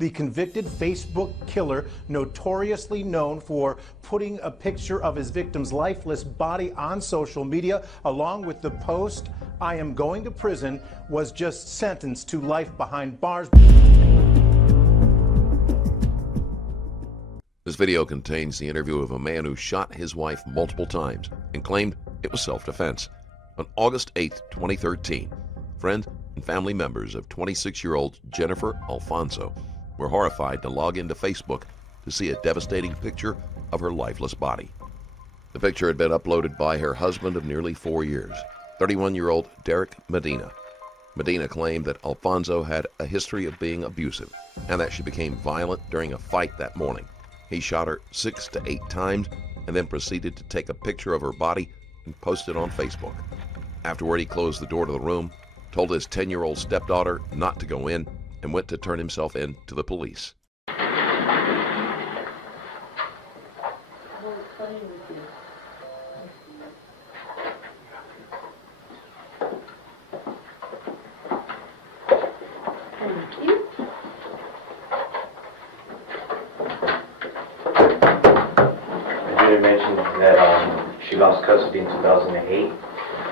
the convicted Facebook killer, notoriously known for putting a picture of his victim's lifeless body on social media, along with the post, "I am going to prison," was just sentenced to life behind bars. This video contains the interview of a man who shot his wife multiple times and claimed it was self-defense. On August 8, 2013, friends and family members of 26-year-old Jennifer Alfonso were horrified to log into Facebook to see a devastating picture of her lifeless body. The picture had been uploaded by her husband of nearly 4 years, 31-year-old Derek Medina. Medina claimed that Alfonso had a history of being abusive and that she became violent during a fight that morning. He shot her 6 to 8 times and then proceeded to take a picture of her body and post it on Facebook. Afterward, he closed the door to the room, told his 10-year-old stepdaughter not to go in, and went to turn himself in to the police. Mentioned that she lost custody in 2008,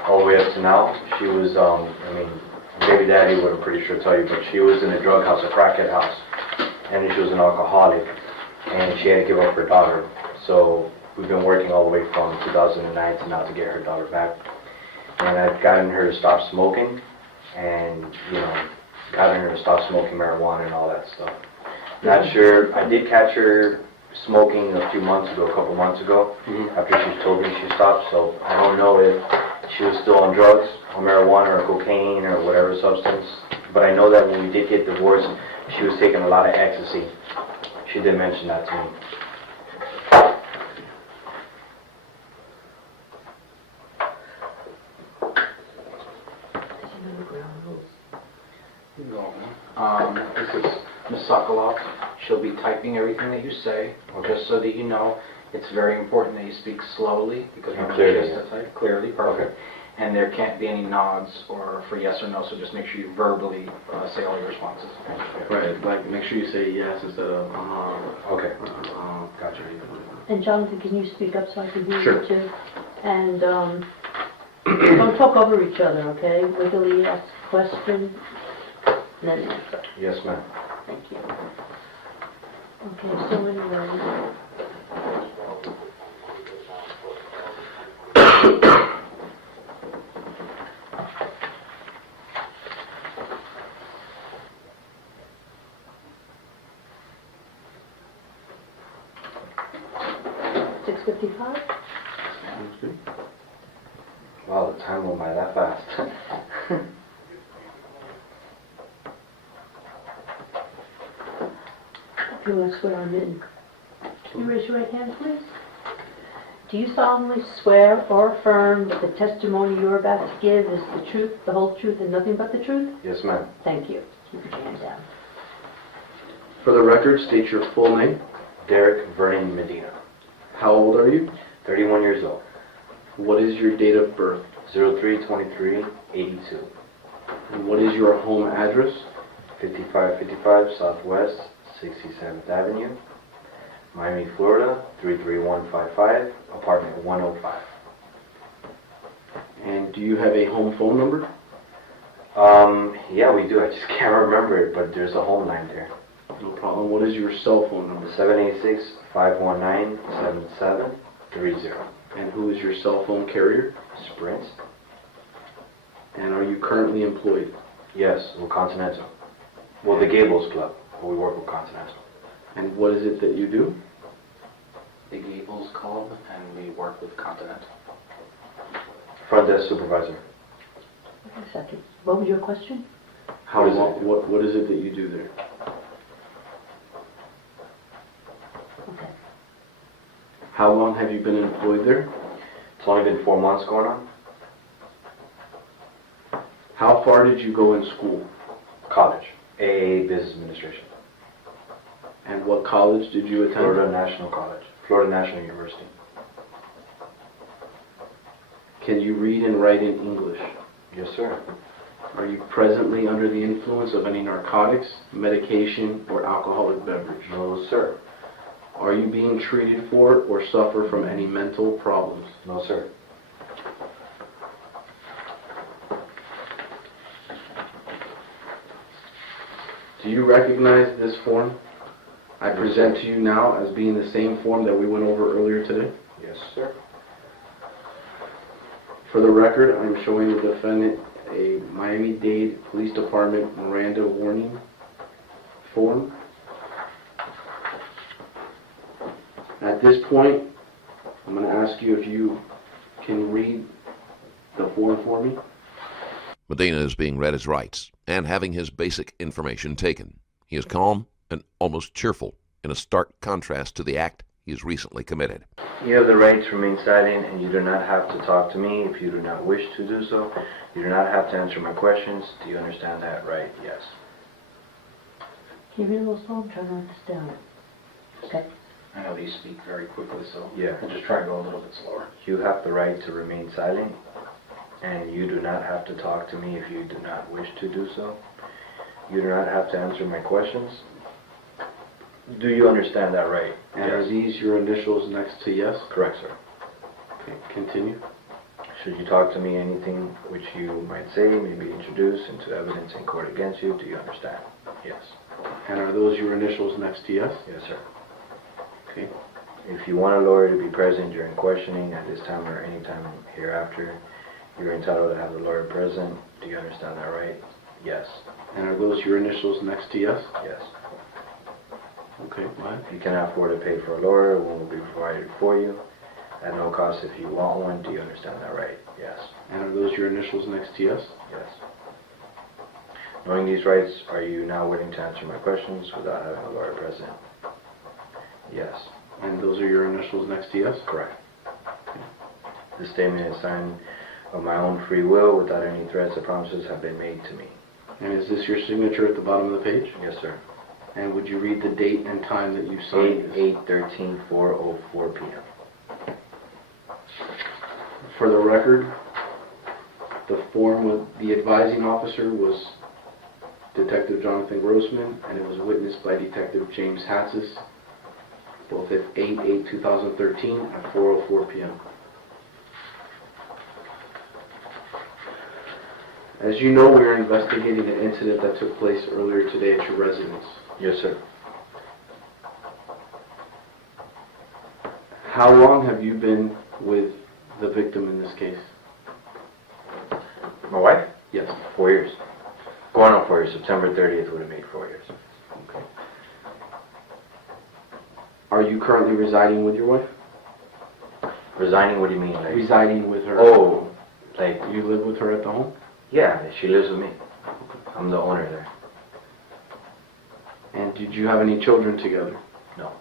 all the way up to now. She was, baby daddy would, I'm pretty sure, tell you, but she was in a drug house, a crackhead house, and she was an alcoholic, and she had to give up her daughter. So we've been working all the way from 2009 to now to get her daughter back. And I've gotten her to stop smoking, and, gotten her to stop smoking marijuana and all that stuff. Not sure, I did catch her smoking a couple months ago, after she told me she stopped, so I don't know if she was still on drugs, or marijuana, or cocaine, or whatever substance, but I know that when we did get divorced, she was taking a lot of ecstasy. She did mention that to me. This is Ms. Sokolov. She'll be typing everything that you say, just so that you know. It's very important that you speak slowly, because remember she has to type clearly, perfect. And there can't be any nods or for yes or no, so just make sure you verbally say all your responses. Right, like make sure you say yes instead of Okay. Gotcha. And Jonathan, can you speak up so I can hear Sure. you too? And don't talk over each other, okay? Wait till he asks a question, and then answer. Yes, ma'am. Thank you. Okay, so anyway. $6:55? Wow, the time went by that fast. You want to swear on written? Can you raise your right hand, please? Do you solemnly swear or affirm that the testimony you're about to give is the truth, the whole truth, and nothing but the truth? Yes, ma'am. Thank you. You put your hand down. For the record, state your full name. Derek Vernon Medina. How old are you? 31 years old. What is your date of birth? 03/23/82. And what is your home address? 5555 Southwest 67th Avenue, Miami, Florida 33155, apartment 105. And do you have a home phone number? Yeah, we do. I just can't remember it, but there's a home line there. No problem. What is your cell phone number? 786-519-7730. And who is your cell phone carrier? Sprint. And are you currently employed? Yes, with Continental. Well, the Gables Club, but we work with Continental. And what is it that you do? The Gables Club, and we work with Continental. Front desk supervisor. Wait a second. What was your question? How long? What is it that you do there? Okay. How long have you been employed there? It's only been 4 months going on. How far did you go in school? College. AA Business Administration. And what college did you attend? Florida National College. Florida National University. Can you read and write in English? Yes, sir. Are you presently under the influence of any narcotics, medication, or alcoholic beverage? No, sir. Are you being treated for or suffer from any mental problems? No, sir. Do you recognize this form I present to you now as being the same form that we went over earlier today? Yes, sir. For the record, I'm showing the defendant a Miami-Dade Police Department Miranda warning form. At this point, I'm going to ask you if you can read the form for me. Medina is being read his rights and having his basic information taken. He is calm and almost cheerful, in a stark contrast to the act he has recently committed. You have the right to remain silent, and you do not have to talk to me if you do not wish to do so. You do not have to answer my questions. Do you understand that right? Yes. Can you read a little slow? I'm trying to understand. Okay. I know these speak very quickly, so Yeah. I'll just try to go a little bit slower. You have the right to remain silent, and you do not have to talk to me if you do not wish to do so. You do not have to answer my questions. Do you understand that right? And are these your initials next to yes? Correct, sir. Okay, continue. Should you talk to me, anything which you might say may be introduced into evidence in court against you. Do you understand? Yes. And are those your initials next to yes? Yes, sir. Okay. If you want a lawyer to be present during questioning at this time or any time hereafter, you're entitled to have the lawyer present. Do you understand that right? Yes. And are those your initials next to yes? Yes. Okay, what? If you cannot afford to pay for a lawyer, one will be provided for you at no cost if you want one. Do you understand that right? Yes. And are those your initials next to yes? Yes. Knowing these rights, are you now willing to answer my questions without having a lawyer present? Yes. And those are your initials next to yes? Correct. This statement is signed of my own free will without any threats or promises have been made to me. And is this your signature at the bottom of the page? Yes, sir. And would you read the date and time that you signed this? 8/13/4:04 p.m. For the record, the form with the advising officer was Detective Jonathan Grossman, and it was witnessed by Detective James Hatsis, both at 8/8/2013 at 4:04 p.m. As you know, we are investigating an incident that took place earlier today at your residence. Yes, sir. How long have you been with the victim in this case? My wife? Yes. 4 years. Going on 4 years. September 30th would have made 4 years. Okay. Are you currently residing with your wife? Resigning? What do you mean? Like, Residing with her. oh, like, You live with her at the home? yeah, she lives with me. I'm the owner there. And did you have any children together? No.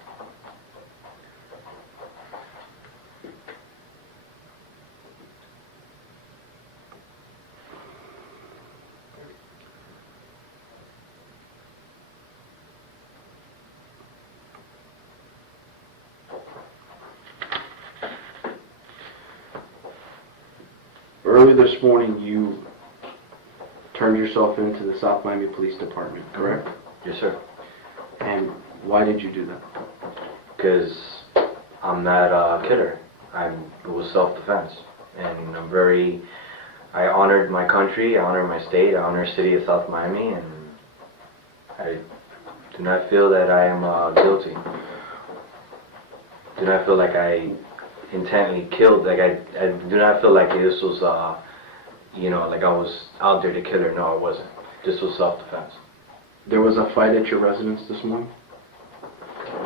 Early this morning, you turned yourself into the South Miami Police Department, correct? Yes, sir. And why did you do that? Because I'm not a killer. It was self-defense. And I honored my country, I honored my state, I honor the city of South Miami, and I do not feel that I am guilty. Do not feel like I intently killed, like I do not feel like this was, like I was out there to kill her. No, I wasn't. This was self-defense. There was a fight at your residence this morning?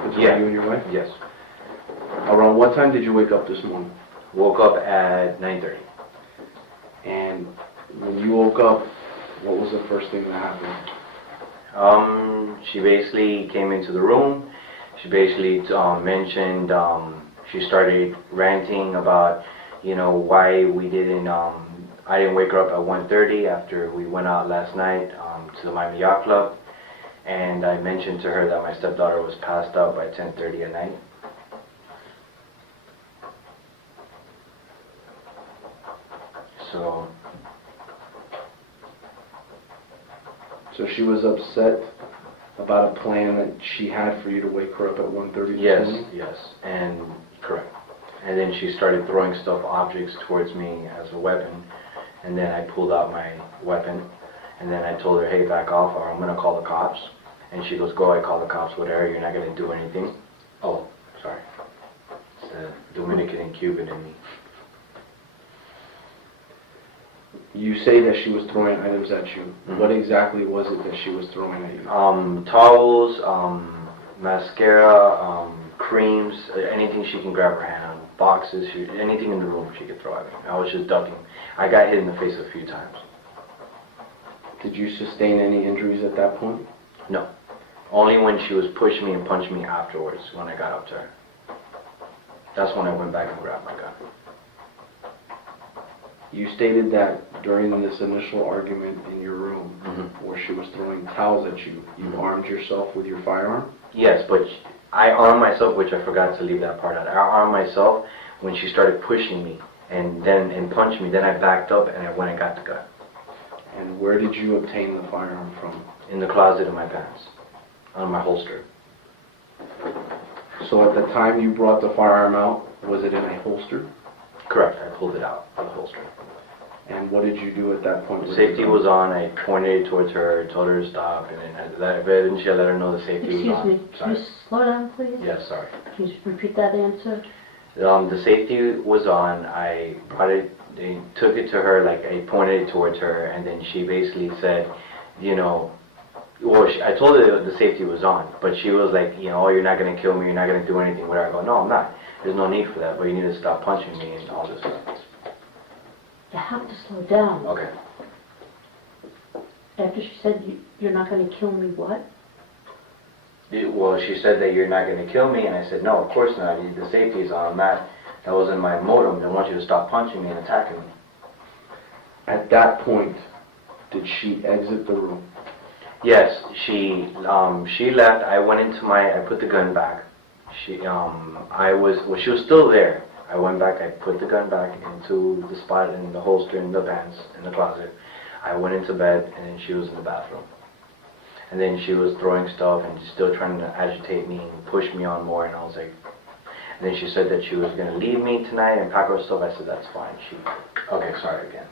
Between Yeah. you and your wife? Yes. Around what time did you wake up this morning? Woke up at 9:30. And when you woke up, what was the first thing that happened? She basically came into the room. She basically mentioned, she started ranting about, why we didn't, I didn't wake her up at 1:30 after we went out last night to the Miami Yacht Club. And I mentioned to her that my stepdaughter was passed out by 10:30 at night. So So she was upset about a plan that she had for you to wake her up at 1:30 this morning? Yes, and correct. And then she started throwing objects towards me as a weapon, and then I pulled out my weapon, and then I told her, hey, back off or I'm gonna call the cops. And she goes, go, I call the cops, whatever, you're not gonna do anything. Oh, sorry. It's a Dominican and Cuban in me. You say that she was throwing items at you. Mm-hmm. What exactly was it that she was throwing at you? Towels, mascara, creams, anything she can grab her hand on. Boxes, anything in the room she could throw at me. I was just ducking. I got hit in the face a few times. Did you sustain any injuries at that point? No. Only when she was pushing me and punching me afterwards when I got up to her. That's when I went back and grabbed my gun. You stated that during this initial argument in your room, where she was throwing towels at you, you armed yourself with your firearm? Yes, but I armed myself, which I forgot to leave that part out. I armed myself when she started pushing me and punched me. Then I backed up and I went and got the gun. And where did you obtain the firearm from? In the closet of my pants, on my holster. So at the time you brought the firearm out, was it in a holster? Correct, I pulled it out of the holster. And what did you do at that point? The safety was on, I pointed it towards her, told her to stop, and then eventually I let her know the safety was on. Excuse me, can you slow down, please? Yes, sorry. Can you repeat that answer? The safety was on, I brought it, they took it to her, like I pointed it towards her, and then she basically said, you know, well, I told her the safety was on, but she was like, you know, oh, you're not going to kill me, you're not going to do anything, whatever. I go, no, I'm not. There's no need for that, but you need to stop punching me and all this stuff. You have to slow down. Okay. After she said, you're not going to kill me, what? Well, she said that you're not going to kill me, and I said, no, of course not. The safety's on. That wasn't my motive. I want you to stop punching me and attacking me. At that point, did she exit the room? Yes, she left. I went into I put the gun back. She was still there. I went back, I put the gun back into the spot in the holster in the pants, in the closet. I went into bed, and then she was in the bathroom. And then she was throwing stuff and still trying to agitate me and push me on more, and I was like, and then she said that she was going to leave me tonight and pack her stuff. I said, that's fine. Okay, sorry again.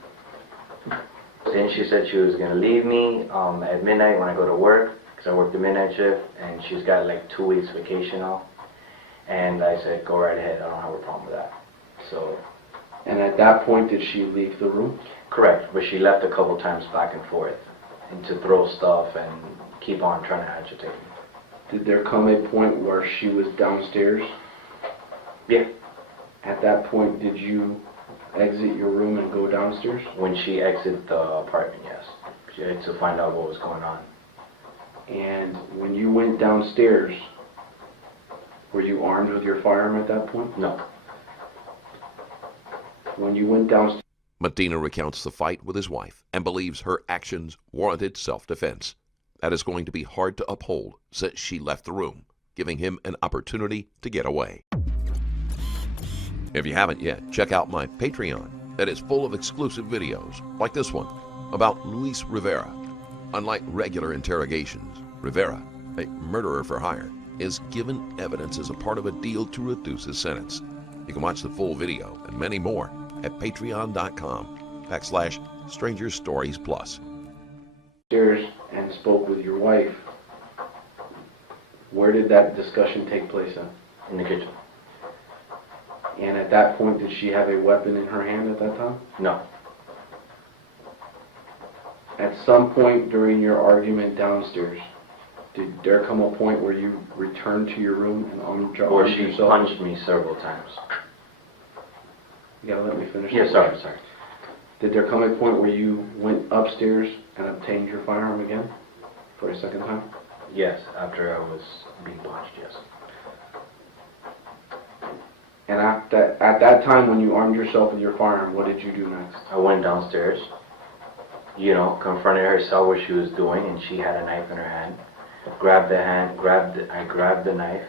Then she said she was going to leave me at midnight when I go to work, because I work the midnight shift, and she's got like 2 weeks vacation off. And I said, go right ahead, I don't have a problem with that. So. And at that point, did she leave the room? Correct, but she left a couple times back and forth, and to throw stuff and keep on trying to agitate me. Did there come a point where she was downstairs? Yeah. At that point, did you exit your room and go downstairs? When she exited the apartment, yes. She had to find out what was going on. And when you went downstairs, were you armed with your firearm at that point? No. When you went downstairs... Medina recounts the fight with his wife and believes her actions warranted self-defense. That is going to be hard to uphold since she left the room, giving him an opportunity to get away. If you haven't yet, check out my Patreon that is full of exclusive videos like this one about Luis Rivera. Unlike regular interrogations, Rivera, a murderer for hire, is given evidence as a part of a deal to reduce his sentence. You can watch the full video and many more at patreon.com/StrangerStoriesPlus. And spoke with your wife. Where did that discussion take place at? In the kitchen. And at that point, did she have a weapon in her hand at that time? No. At some point during your argument downstairs, did there come a point where you returned to your room and armed yourself? Or she punched me several times. You gotta let me finish. Yeah, sorry. Did there come a point where you went upstairs and obtained your firearm again for a second time? Yes, after I was being punched, yes. And at that time when you armed yourself with your firearm, what did you do next? I went downstairs, confronted her, saw what she was doing, and she had a knife in her hand. I grabbed the knife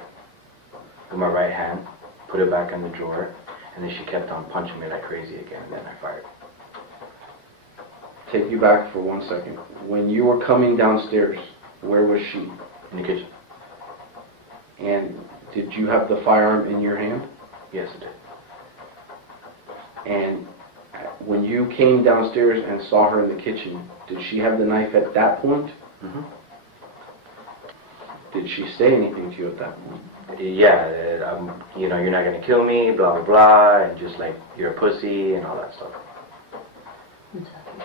with my right hand, put it back in the drawer, and then she kept on punching me like crazy again, and then I fired. take you back for 1 second. When you were coming downstairs, where was she? In the kitchen. And did you have the firearm in your hand? Yes, I did. And when you came downstairs and saw her in the kitchen, did she have the knife at that point? Mm-hmm. Did she say anything to you at that point? Yeah, you know, you're not gonna kill me, blah blah blah, and just like you're a pussy and all that stuff. One second.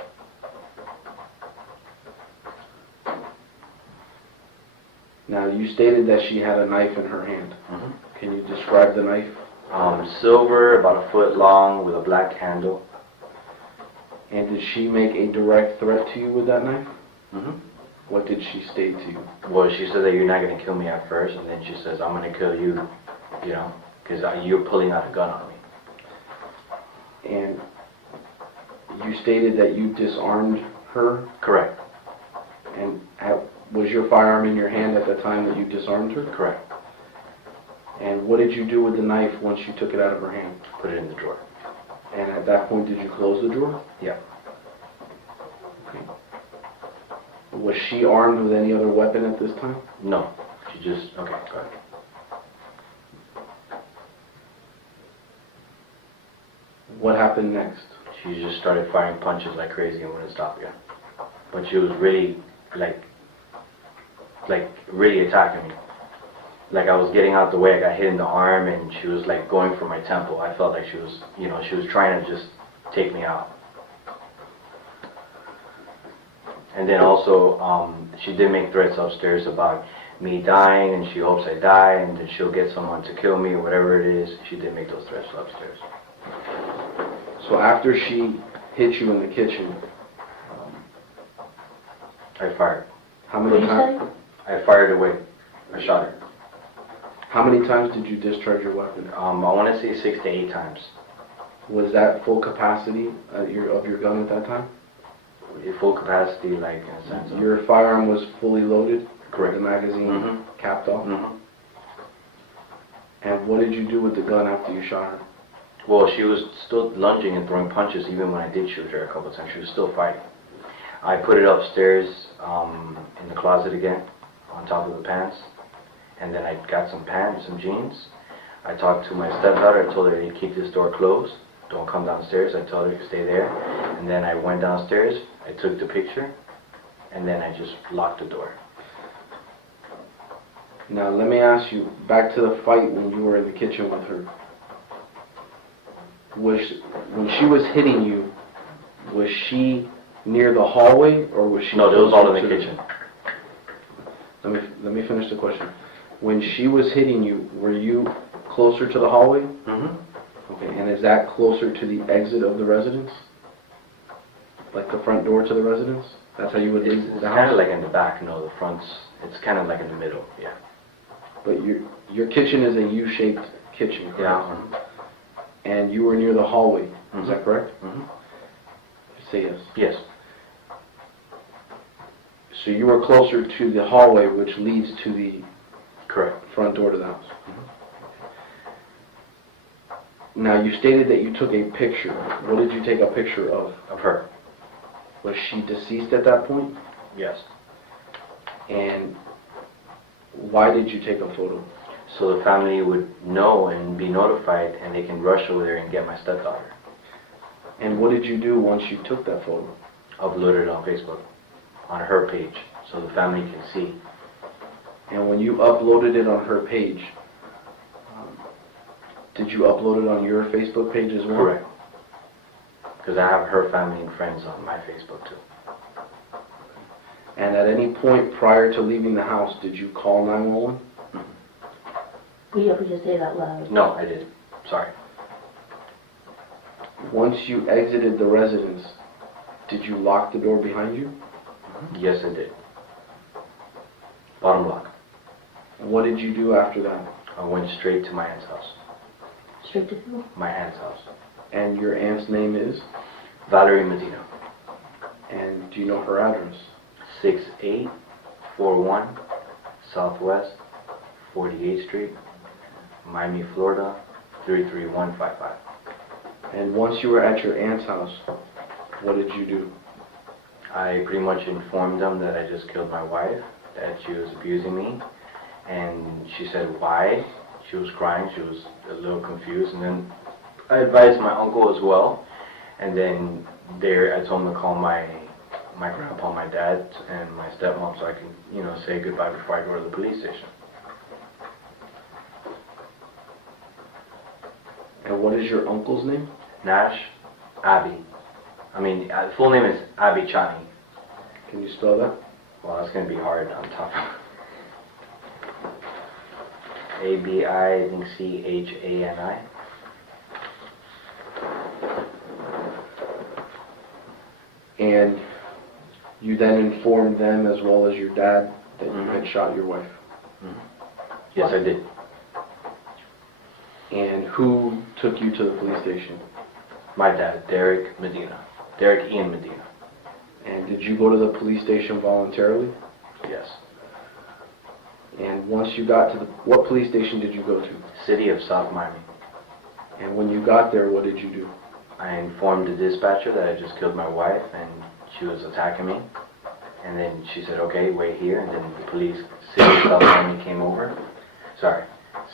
Now, you stated that she had a knife in her hand. Mm-hmm. Can you describe the knife? Silver, about a foot long, with a black handle. And did she make a direct threat to you with that knife? Mm-hmm. What did she state to you? Well, she said that you're not gonna kill me at first, and then she says I'm gonna kill you, you know, because you're pulling out a gun on me. And you stated that you disarmed her? Correct. And was your firearm in your hand at the time that you disarmed her? Correct. And what did you do with the knife once you took it out of her hand? Put it in the drawer. And at that point, did you close the drawer? Yeah. Okay. Was she armed with any other weapon at this time? No. She just, okay, go ahead. What happened next? She just started firing punches like crazy and wouldn't stop again. But she was really, like really attacking me. Like I was getting out the way, I got hit in the arm, and she was like going for my temple. I felt like she was, you know, she was trying to just take me out. And then also, she did make threats upstairs about me dying, and she hopes I die, and then she'll get someone to kill me, or whatever it is. She did make those threats upstairs. So after she hit you in the kitchen, I fired. how What many did you times? say? I fired away. I shot her. How many times did you discharge your weapon? I want to say 6 to 8 times. Was that full capacity of your gun at that time? Full capacity, like in a sense of... Your firearm was fully loaded? Correct. The magazine Mhm. capped off? Mm-hmm. And what did you do with the gun after you shot her? Well, she was still lunging and throwing punches even when I did shoot her a couple of times. She was still fighting. I put it upstairs in the closet again, on top of the pants. And then I got some pants, some jeans. I talked to my stepdaughter. I told her to keep this door closed. Don't come downstairs. I told her to stay there. And then I went downstairs. I took the picture. And then I just locked the door. Now let me ask you, back to the fight when you were in the kitchen with her. When she was hitting you, was she near the hallway or was she... No, it was all in closer the to kitchen. Let me finish the question. When she was hitting you, were you closer to the hallway? Mm-hmm. Okay, and is that closer to the exit of the residence? Like the front door to the residence? That's how you would leave It's the kind of house? like in the back. No, the front's... It's kind of like in the middle, yeah. But your kitchen is a U-shaped kitchen, correct? Yeah. And you were near the hallway, Mhm. is that correct? Mm-hmm. Say yes. Yes. So you were closer to the hallway, which leads to the Correct. front door to the house. Now, you stated that you took a picture. What did you take a picture of? Of her. Was she deceased at that point? Yes. And why did you take a photo? So the family would know and be notified, and they can rush over there and get my stepdaughter. And what did you do once you took that photo? Upload it on Facebook, on her page, so the family can see. And when you uploaded it on her page, did you upload it on your Facebook page as well? Correct. Because I have her family and friends on my Facebook too. And at any point prior to leaving the house, did you call 911? We have to just say that loud. No, I didn't. Sorry. Once you exited the residence, did you lock the door behind you? Yes, I did. Bottom lock. What did you do after that? I went straight to my aunt's house. Straight to who? My aunt's house. And your aunt's name is? Valerie Medina. And do you know her address? 6841 Southwest 48th Street, Miami, Florida 33155. And once you were at your aunt's house, what did you do? I pretty much informed them that I just killed my wife, that she was abusing me, and she said why. She was crying, she was a little confused, and then I advised my uncle as well, and then I told him to call my grandpa, my dad, and my stepmom so I can, say goodbye before I go to the police station. And what is your uncle's name? Nash, Abby. The full name is Abby Chani. Can you spell that? Well, that's going to be hard on top of A-B-I, I think C-H-A-N-I. And you then informed them as well as your dad that you had shot your wife. Yes, I did. And who took you to the police station? My dad, Derek Ian Medina. And did you go to the police station voluntarily? Yes. And once you got to what police station did you go to? City of South Miami. And when you got there, what did you do? I informed the dispatcher that I just killed my wife and she was attacking me. And then she said, okay, wait here. And then the police, City of South Miami came over.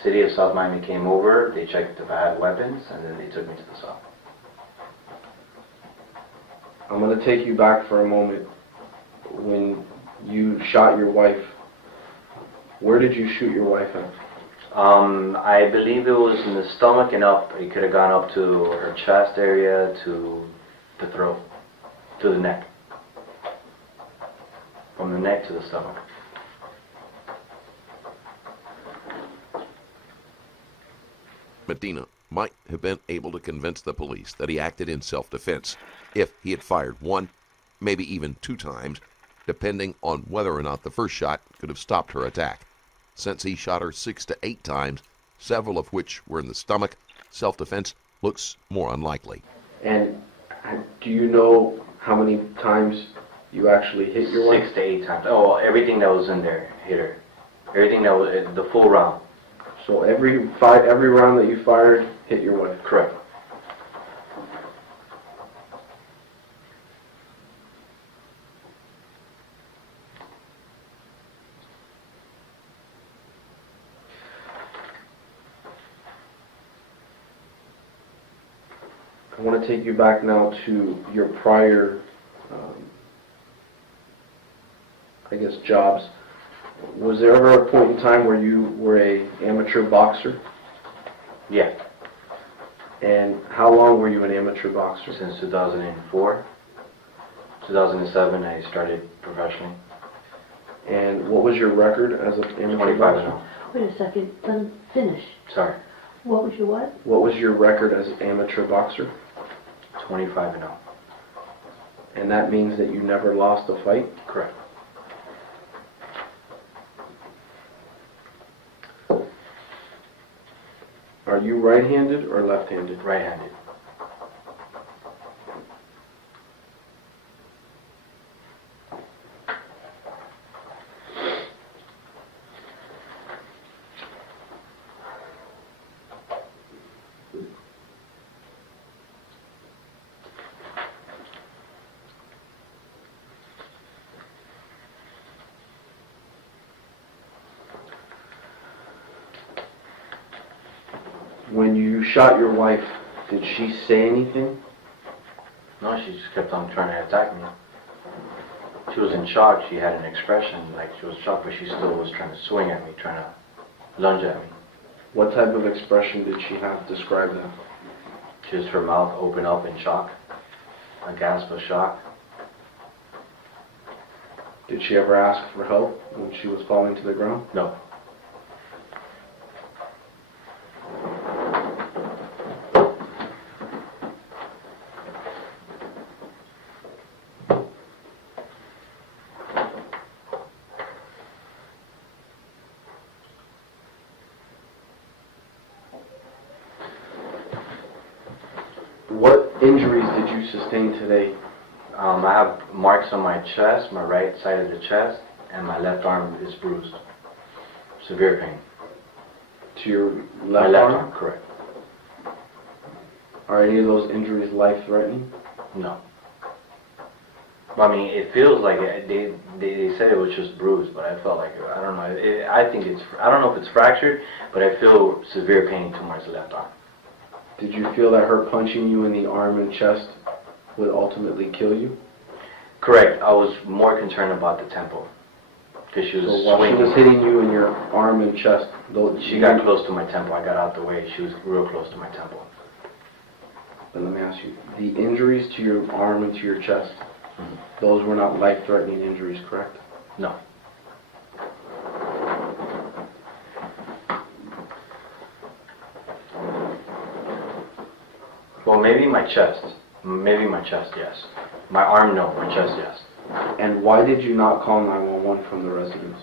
City of South Miami came over. They checked if I had weapons and then they took me to the cell. I'm going to take you back for a moment. When you shot your wife, where did you shoot your wife at? I believe it was in the stomach and up. It could have gone up to her chest area, to the throat, to the neck. From the neck to the stomach. Medina might have been able to convince the police that he acted in self-defense if he had fired one, maybe even 2 times, depending on whether or not the first shot could have stopped her attack. Since he shot her 6 to 8 times, several of which were in the stomach, self-defense looks more unlikely. And do you know how many times you actually hit your wife? 6 to 8 times. Oh, well, everything that was in there hit her. Everything that was, the full round. So every round that you fired hit your wife? Correct. I want to take you back now to your prior, jobs. Was there ever a point in time where you were an amateur boxer? Yeah. And how long were you an amateur boxer? Since 2004. 2007 I started professionally. And what was your record as an amateur 25 boxer? and up. Wait a second, let him finish. Sorry. What was your what? What was your record as an amateur boxer? 25 and up. And that means that you never lost a fight? Correct. Are you right-handed or left-handed? Right-handed. When you shot your wife, did she say anything? No, she just kept on trying to attack me. She was in shock. She had an expression like she was shocked, but she still was trying to swing at me, trying to lunge at me. What type of expression did she have? Describe that. Just her mouth open up in shock, a gasp of shock. Did she ever ask for help when she was falling to the ground? No. What injuries did you sustain today? I have marks on my chest, my right side of the chest, and my left arm is bruised. Severe pain. To your My left left arm? arm, correct. Are any of those injuries life-threatening? No. I mean, it feels like they said it was just bruised, but I felt like, I don't know, I don't know if it's fractured, but I feel severe pain towards the left arm. Did you feel that her punching you in the arm and chest would ultimately kill you? Correct. I was more concerned about the temple. Because she was So while she swinging. was hitting you in your arm and chest, She got close to my temple. I got out the way. She was real close to my temple. But let me ask you, the injuries to your arm and to your chest, those were not life-threatening injuries, correct? No. Well, maybe my chest. Maybe my chest, yes. My arm, no. My chest, yes. And why did you not call 911 from the residence?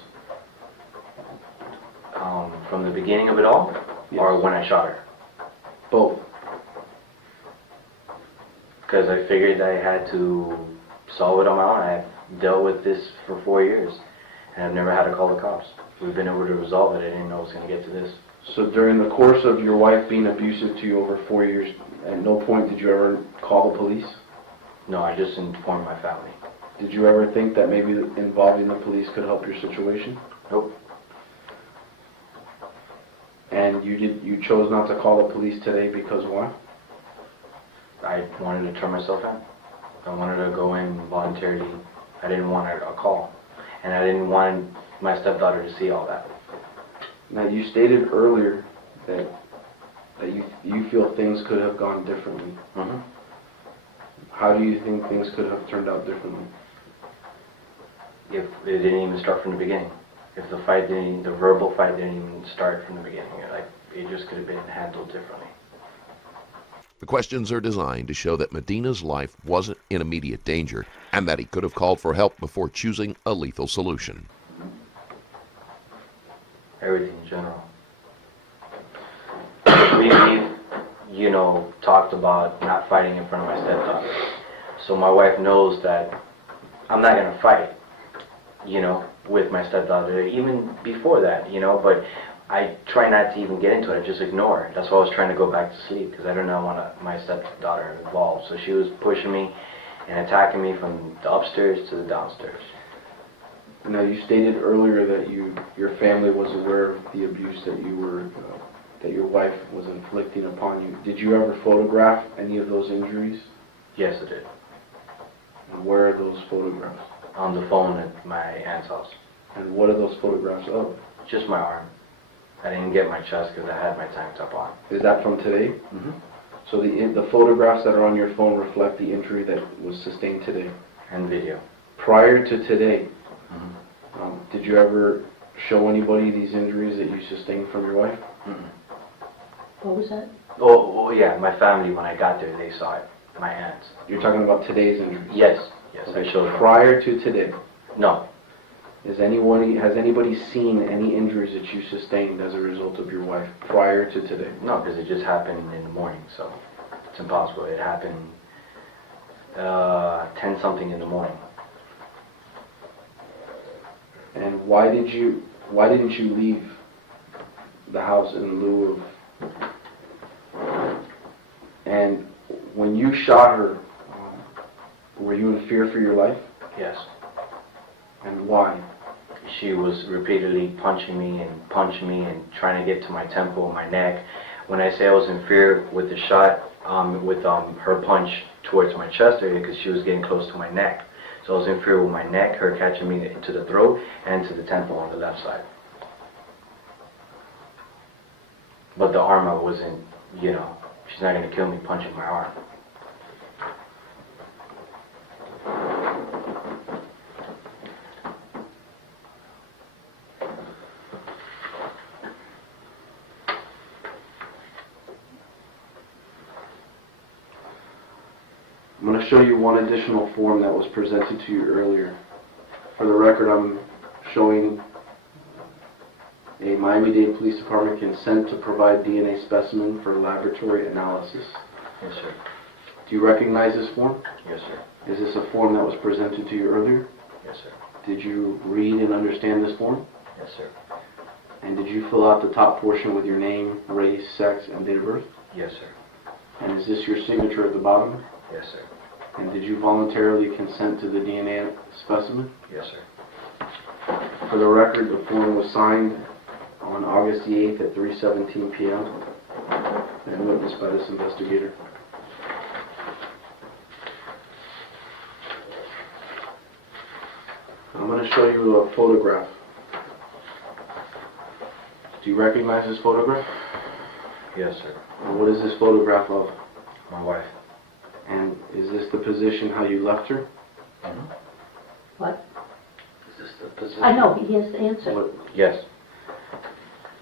From the beginning of it all? Yes. Or when I shot her? Both. Because I figured I had to solve it on my own. I've dealt with this for 4 years, and I've never had to call the cops. We've been able to resolve it. I didn't know it was going to get to this. So during the course of your wife being abusive to you over 4 years, at no point did you ever call the police? No, I just informed my family. Did you ever think that maybe involving the police could help your situation? Nope. And you chose not to call the police today because why? I wanted to turn myself in. I wanted to go in voluntarily. I didn't want a call. And I didn't want my stepdaughter to see all that. Now you stated earlier that you feel things could have gone differently. Mm-hmm. How do you think things could have turned out differently? If it didn't even start from the beginning. If the verbal fight didn't even start from the beginning. It just could have been handled differently. The questions are designed to show that Medina's life wasn't in immediate danger and that he could have called for help before choosing a lethal solution. Everything in general. We've, talked about not fighting in front of my stepdaughter. So my wife knows that I'm not going to fight, with my stepdaughter, even before that, but I try not to even get into it. I just ignore it. That's why I was trying to go back to sleep, because I did not want my stepdaughter involved. So she was pushing me and attacking me from the upstairs to the downstairs. Now you stated earlier that your family was aware of the abuse that that your wife was inflicting upon you. Did you ever photograph any of those injuries? Yes, I did. And where are those photographs? On the phone at my aunt's house. And what are those photographs of? Just my arm. I didn't get my chest because I had my tank top on. Is that from today? Mm-hmm. So the photographs that are on your phone reflect the injury that was sustained today? And video. Prior to today, Mm-hmm. did you ever show anybody these injuries that you sustained from your wife? Mm-hmm. What was that? Oh, yeah, my family, when I got there, they saw it. My aunts. You're talking about today's injuries? Yes, I showed them. Prior to today, No, has anybody seen any injuries that you sustained as a result of your wife prior to today? no, because it just happened in the morning, so it's impossible. It happened 10-something in the morning. And why didn't you leave the house in lieu of? And when you shot her, were you in fear for your life? Yes. And why? She was repeatedly punching me and trying to get to my temple, my neck. When I say I was in fear with the shot, with her punch towards my chest area, because she was getting close to my neck. So I was in fear with my neck, her catching me into the throat and to the temple on the left side. But the arm, I wasn't, she's not going to kill me punching my arm. I'm going to show you one additional form that was presented to you earlier. For the record, I'm showing a Miami-Dade Police Department consent to provide DNA specimen for laboratory analysis. Yes, sir. Do you recognize this form? Yes, sir. Is this a form that was presented to you earlier? Yes, sir. Did you read and understand this form? Yes, sir. And did you fill out the top portion with your name, race, sex, and date of birth? Yes, sir. And is this your signature at the bottom? Yes, sir. And did you voluntarily consent to the DNA specimen? Yes, sir. For the record, the form was signed on August the 8th at 3:17 p.m. and witnessed by this investigator. I'm going to show you a photograph. Do you recognize this photograph? Yes, sir. And what is this photograph of? My wife. And is this the position how you left her? What? Is this the position? I know, he has to answer. What, Yes.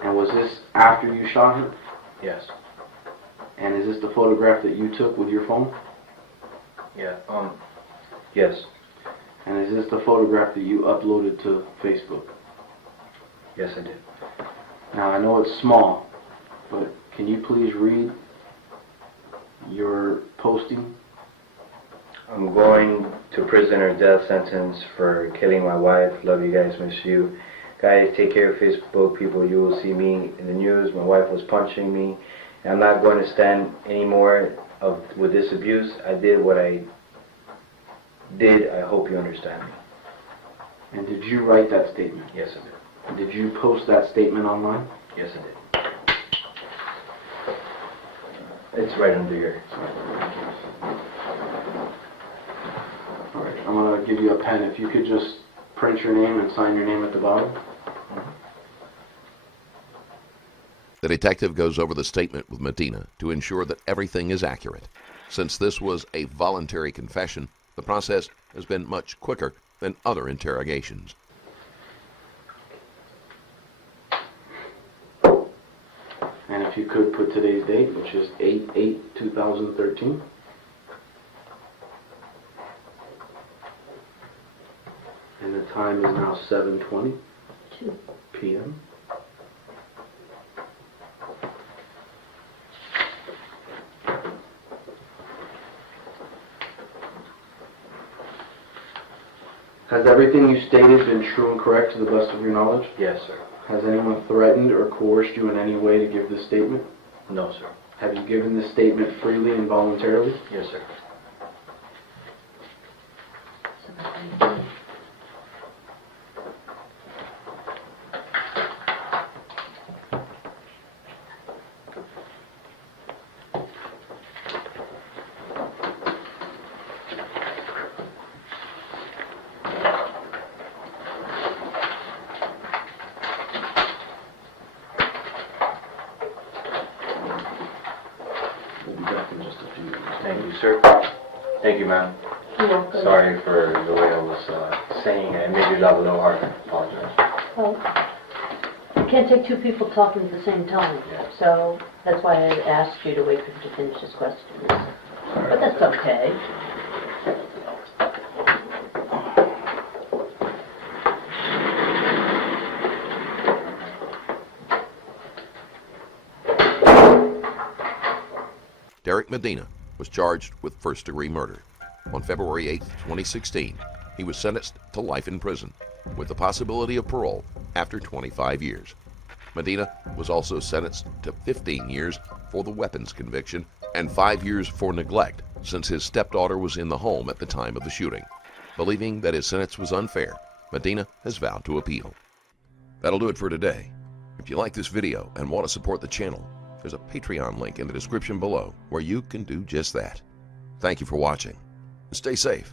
and was this after you shot her? Yes. And is this the photograph that you took with your phone? Yeah. Yes. And is this the photograph that you uploaded to Facebook? Yes, I did. Now, I know it's small, but can you please read your posting? I'm going to prison or death sentence for killing my wife. Love you guys, miss you. Guys, take care of Facebook people. You will see me in the news. My wife was punching me. And I'm not going to stand anymore with this abuse. I did what I did. I hope you understand me. And did you write that statement? Yes, I did. And did you post that statement online? Yes, I did. It's right under here. All right, I'm going to give you a pen. If you could just print your name and sign your name at the bottom. The detective goes over the statement with Medina to ensure that everything is accurate. Since this was a voluntary confession, the process has been much quicker than other interrogations. And if you could put today's date, which is 8/8/2013. And the time is now 7:20 p.m. Has everything you stated been true and correct to the best of your knowledge? Yes, sir. Has anyone threatened or coerced you in any way to give this statement? No, sir. Have you given this statement freely and voluntarily? Yes, sir. We'll be back in just a few minutes. Thank you, sir. Thank you, ma'am. You're welcome. Sorry for the way I was saying it. I made your job a little harder. I apologize. Well, you can't take two people talking at the same time, Yeah. so that's why I asked you to wait for him to finish his questions. But that's okay. Derek Medina was charged with first-degree murder. On February 8, 2016, he was sentenced to life in prison with the possibility of parole after 25 years. Medina was also sentenced to 15 years for the weapons conviction and 5 years for neglect, since his stepdaughter was in the home at the time of the shooting. Believing that his sentence was unfair, Medina has vowed to appeal. That'll do it for today. If you like this video and want to support the channel, there's a Patreon link in the description below where you can do just that. Thank you for watching. Stay safe.